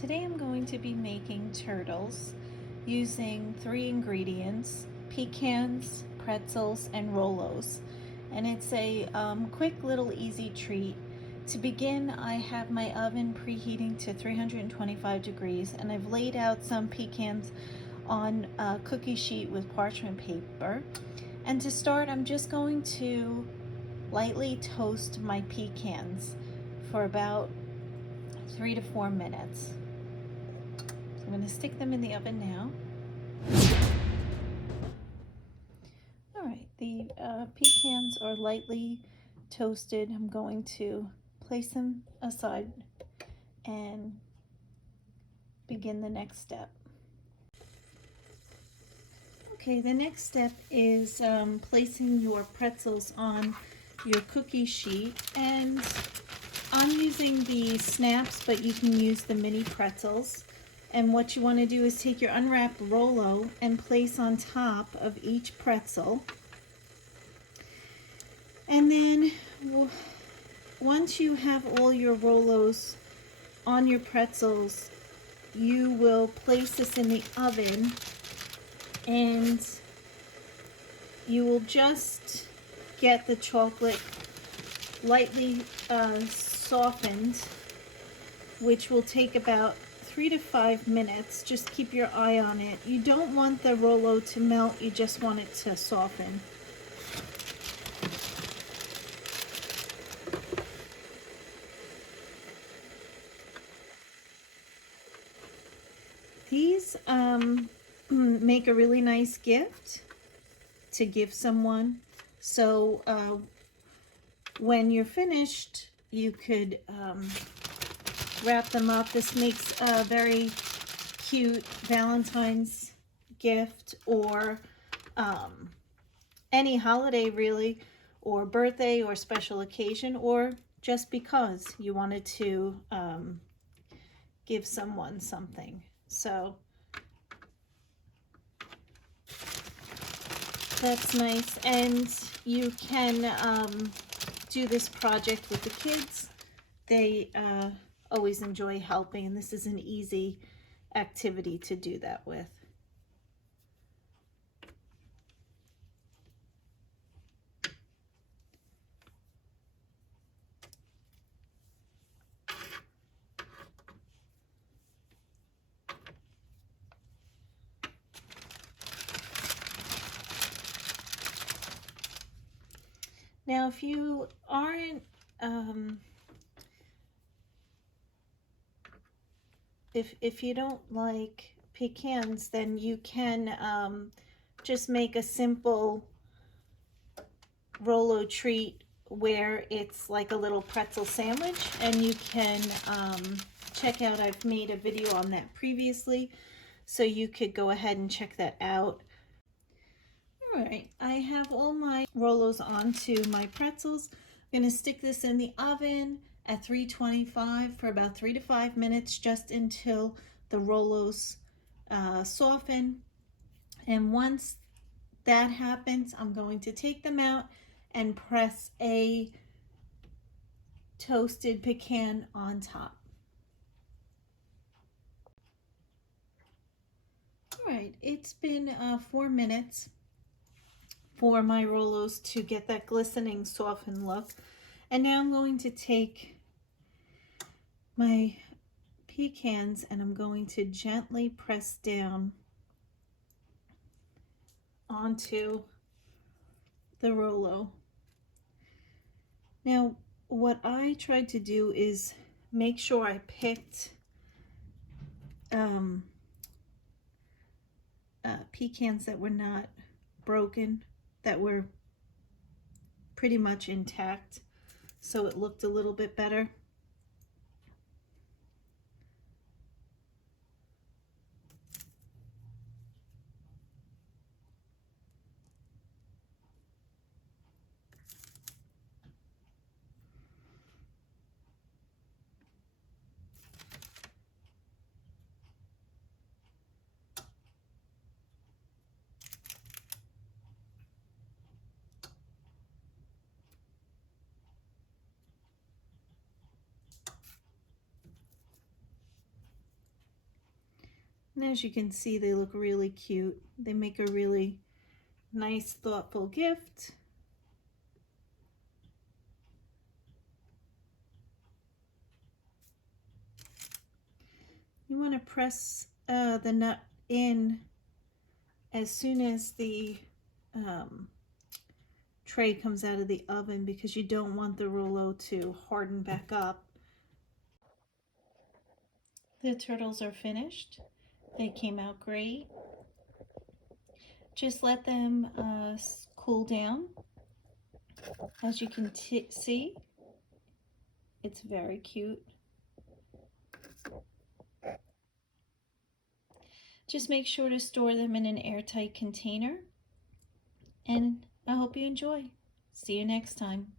Today I'm going to be making turtles using 3 ingredients: pecans, pretzels, and Rolos. And it's a quick little easy treat. To begin, I have my oven preheating to 325 degrees, and I've laid out some pecans on a cookie sheet with parchment paper. And to start, I'm just going to lightly toast my pecans for about 3 to 4 minutes. I'm going to stick them in the oven now. All right, the pecans are lightly toasted. I'm going to place them aside and begin the next step. Okay, the next step is placing your pretzels on your cookie sheet, and I'm using the snaps, but you can use the mini pretzels. And what you want to do is take your unwrapped Rolo and place on top of each pretzel. And then once you have all your Rolos on your pretzels, you will place this in the oven, and you will just get the chocolate lightly softened, which will take about 3 to 5 minutes. Just keep your eye on it. You don't want the Rolo to melt, you just want it to soften. These make a really nice gift to give someone. So when you're finished, you could wrap them up. This makes a very cute Valentine's gift, or any holiday really, or birthday or special occasion, or just because you wanted to give someone something. So that's nice, and you can do this project with the kids. They always enjoy helping, and this is an easy activity to do that with. Now, if you aren't if you don't like pecans, then you can just make a simple Rolo treat where it's like a little pretzel sandwich, and you can check out, I've made a video on that previously, so you could go ahead and check that out. All right, I have all my Rolos onto my pretzels. I'm going to stick this in the oven at 325 for about 3 to 5 minutes, just until the Rolos soften. And once that happens, I'm going to take them out and press a toasted pecan on top. All right, it's been 4 minutes for my Rolos to get that glistening, softened look. And now I'm going to take my pecans and I'm going to gently press down onto the Rolo. Now, what I tried to do is make sure I picked pecans that were not broken, that were pretty much intact, so it looked a little bit better. And as you can see, they look really cute. They make a really nice, thoughtful gift. You want to press the nut in as soon as the tray comes out of the oven, because you don't want the Rolo to harden back up. The turtles are finished. They came out great. Just let them cool down. As you can see, it's very cute. Just make sure to store them in an airtight container. And I hope you enjoy. See you next time.